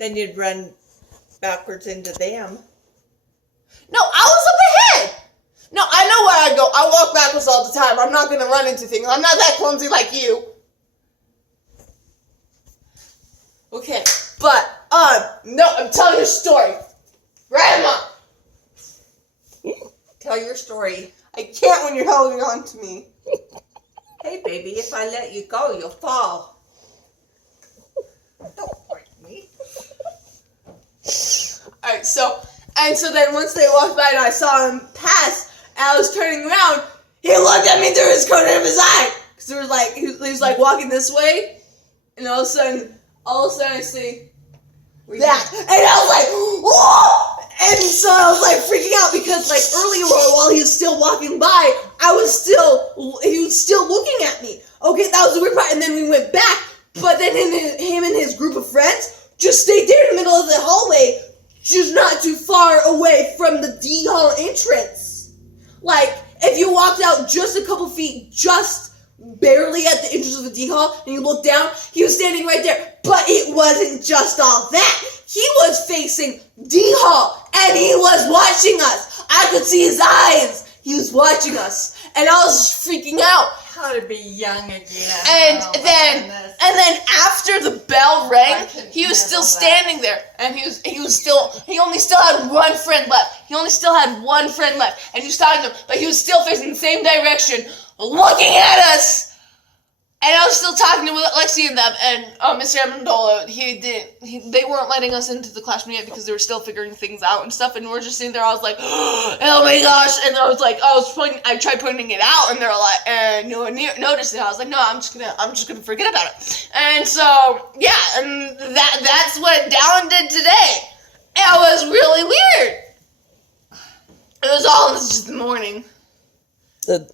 Then you'd run backwards into them. No, I was up ahead. No, I know where I go. I walk backwards all the time. I'm not going to run into things. I'm not that clumsy like you. Okay, but, no, I'm telling you a story. Grandma! Tell your story. I can't when you're holding on to me. Hey, baby, if I let you go, you'll fall. Don't break me. Alright, so then once they walked by and I saw him pass, and I was turning around, he looked at me through his corner of his eye. Because there was like, he was like walking this way, and all of a sudden I see that. And I was like, whoa! And so I was like freaking out because like earlier while he was still walking by, he was still looking at me. Okay, that was the weird part. And then we went back, but then him and his group of friends just stayed there in the middle of the hallway, just not too far away from the D Hall entrance. Like, if you walked out just a couple feet, just barely at the entrance of the D Hall, and you look down, he was standing right there. But it wasn't just all that. He was facing D Hall, and he was watching us. I could see his eyes. He was watching us, and I was freaking out. How to be young again. And then after the bell rang, he was still standing there, and he only still had one friend left. And he was talking to him, but he was still facing the same direction, looking at us. And I was still talking to Lexi and them, and Mr. Amendola, they weren't letting us into the classroom yet because they were still figuring things out and stuff, and we're just sitting there. I was like, oh my gosh, and I was like, I tried pointing it out, and they're like, and no one noticed it. I was like, no, I'm just gonna forget about it. And so, yeah, and that's what Dallin did today. It was really weird. It was all just the morning.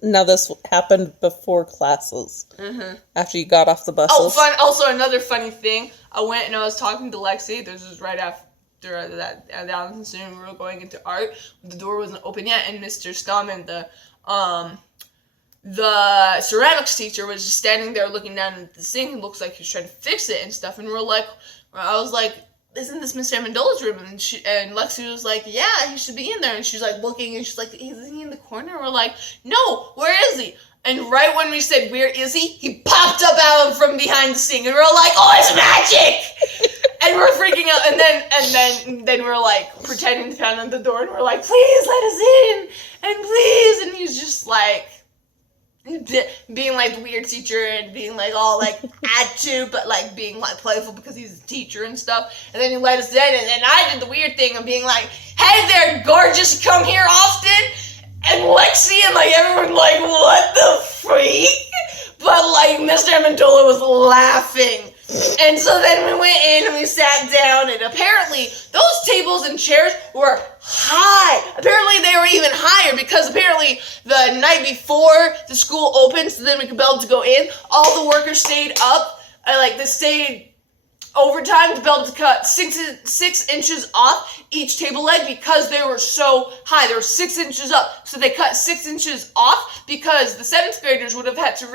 Now this happened before classes. Mm-hmm. After you got off the buses. Oh, fun! Also, another funny thing. I went and I was talking to Lexi. This was right after that. Down soon we were going into art. The door wasn't open yet, and Mr. Stallman, the ceramics teacher, was just standing there looking down at the sink. It looks like he was trying to fix it and stuff. And I was like, isn't this Mr. Amendola's room? And Lexi was like, yeah, he should be in there. And she's like looking, and she's like, isn't he in the corner? We're like, no, where is he? And right when we said, where is he popped up out from behind the sink, and we're like, oh, it's magic! And we're freaking out, and then we're like pretending to pound on the door, and we're like, please let us in, and please, and he's just like, being like the weird teacher and being like all like attitude, but like being like playful because he's a teacher and stuff. And then he let us in, and then I did the weird thing of being like, hey there, gorgeous, you come here often? And Lexi and like everyone like, what the freak? But like Mr. Amendola was laughing. And so then we went in and we sat down, and apparently those tables and chairs were high. Apparently they were even higher because apparently the night before the school opened, so then we could be able to go in, all the workers stayed up, they stayed overtime to be able to cut 6 inches off each table leg because they were so high. They were 6 inches up, so they cut 6 inches off because the 7th graders would have had to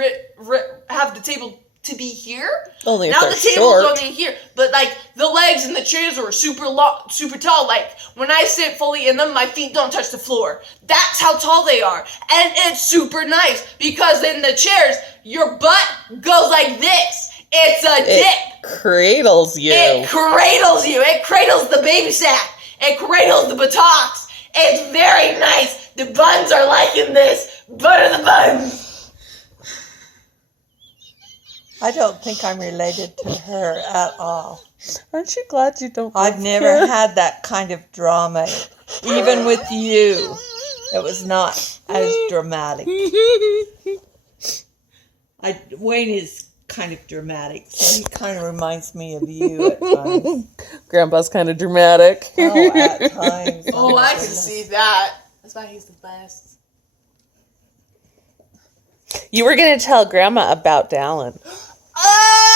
have the table to be here. Only if now they're the table's short. only here, but like the legs and the chairs were super long, super tall. Like when I sit fully in them, my feet don't touch the floor. That's how tall they are, and it's super nice because in the chairs, your butt goes like this. It's a dick. Cradles you. It cradles you. It cradles the baby sack. It cradles the buttocks. It's very nice. The buns are liking this. Butter the buns. I don't think I'm related to her at all. Aren't you glad you don't I've live never here? had that kind of drama. Even with you, it was not as dramatic. Wayne is kind of dramatic, so he kind of reminds me of you at times. Grandpa's kind of dramatic. Oh, at times. Oh, I can see that. That's why he's the best. You were going to tell Grandma about Dallin. Oh!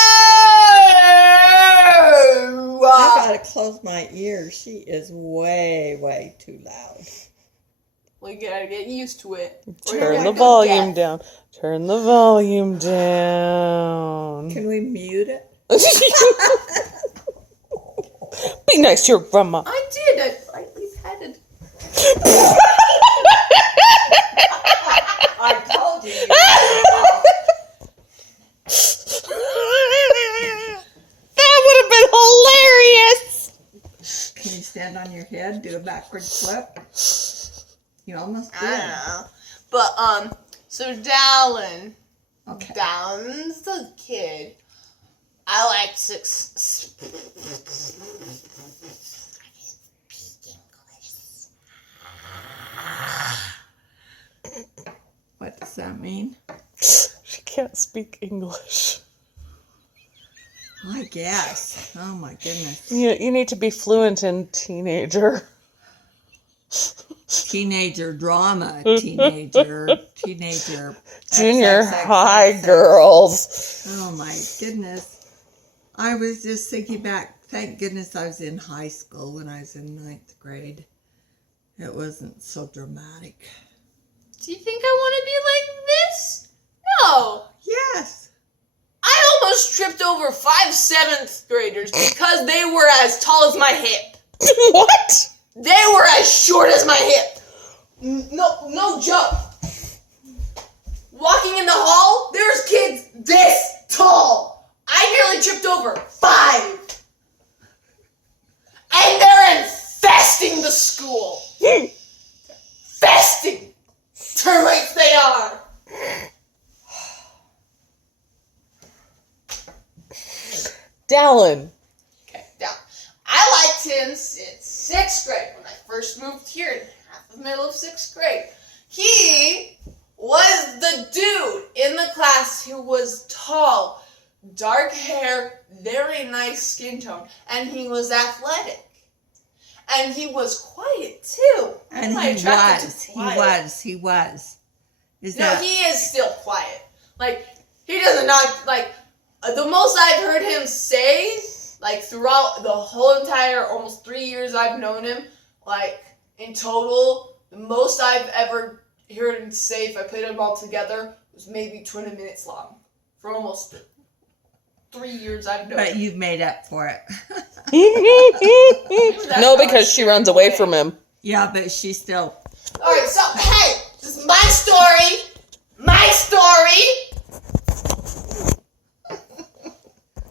I gotta close my ears. She is way, way too loud. We gotta get used to it. Turn the volume down. Turn the volume down. Can we mute it? be nice to your grandma. I did. I lightly petted. I told you. That would have been hilarious. Can you stand on your head, do a backward flip? You almost I did. don't know. But, so Dallin. Okay. Dallin's the kid. I like six. What does that mean? She can't speak English. I guess. Oh my goodness. You need to be fluent in teenager. Teenager drama. Teenager. Junior XXXXX. high girls. Oh my goodness. I was just thinking back. Thank goodness I was in high school when I was in 9th grade. It wasn't so dramatic. Do you think I want to be like this? No. Yes. I almost tripped over 5 7th graders because they were as tall as my hip. What? They were as short as my hip. No joke. Walking in the hall, there's kids this tall. I nearly tripped over 5. And they're infesting the school. Infesting. Termites they are. Dallin. Okay, now, I liked him since 6th grade when I first moved here in the middle of 6th grade. He was the dude in the class who was tall, dark hair, very nice skin tone, and he was athletic. And he was quiet too. And My he attracted was. to He quiet. was. Is No, that... he is still quiet. Like, he doesn't not, like, the most I've heard him say, like, throughout the whole entire almost 3 years I've known him, like, in total, the most I've ever heard him say, if I put them all together, was maybe 20 minutes long. For almost 3 years I've known But him. you've made up for it. No, because she runs away from him. Yeah, but she still... Alright, so, hey, this is my story. My story.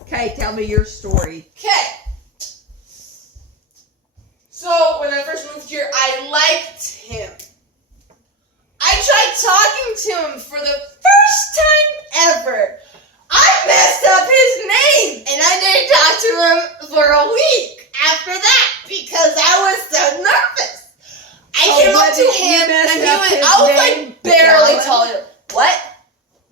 Okay, tell me your story. Okay. So, when I first moved here, I liked him. I tried talking to him for the first time ever. I messed up his name, and I didn't talk to him for a week after that because I was so nervous. I Oh, came what up to did you him, mess and up his I was name? like barely Dallin? taller. What?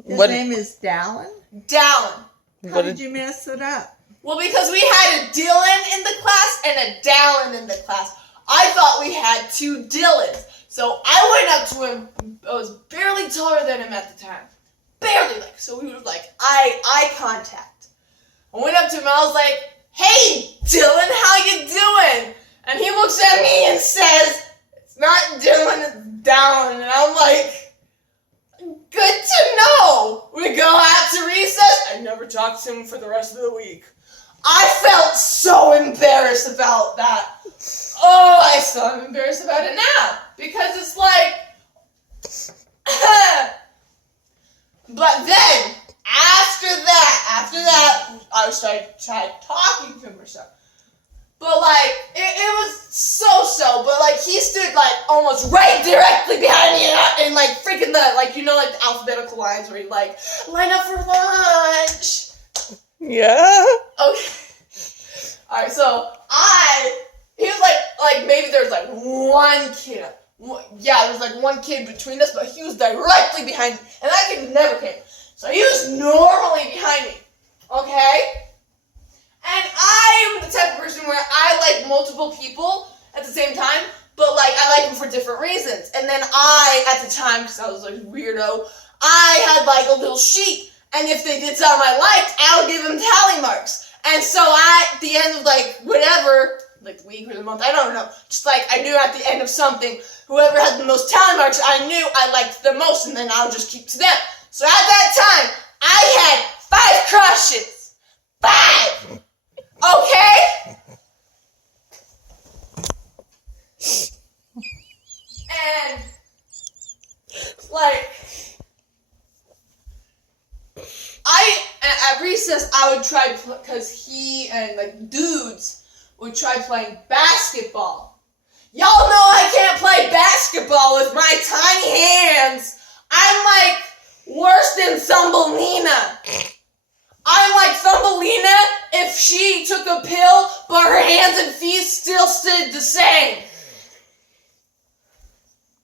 His What- name is Dallin? Dallin. How did you mess it up? Well, because we had a Dylan in the class and a Dallin in the class. I thought we had 2 Dylans. So I went up to him. I was barely taller than him at the time. Barely, like, so we were like eye contact. I went up to him and I was like, "Hey, Dylan, how you doing?" And he looks at me and says, "It's not Dylan, it's Dallin." And I'm like, "Good to know." We go out to recess. I never talked to him for the rest of the week. I felt so embarrassed about that. Oh, I still am embarrassed about it now. Because it's like... But then, after that, I tried talking to him or something. But like, it was so, but like, he stood like almost right directly behind me and like freaking like the alphabetical lines where he like, line up for lunch. Yeah. Okay. Alright, so he was like maybe there's like one kid. Yeah, there's like one kid between us, but he was directly behind me. And that kid never came. So he was normally behind me. Okay? And I am the type of person where I like multiple people at the same time, but like I like them for different reasons. And then at the time, because I was like weirdo, I had like a little sheet. And if they did something I liked, I would give them tally marks. And so at the end of like whatever, like the week or the month, I don't know, just like I knew at the end of something, whoever had the most tally marks, I knew I liked the most, and then I would just keep to them. So at that time, I had 5 crushes. 5! Okay? At recess, I would try, because he and, like, dudes would try playing basketball. Y'all know I can't play basketball with my tiny hands. I'm, like, worse than Thumbelina. I'm like Thumbelina if she took a pill, but her hands and feet still stayed the same.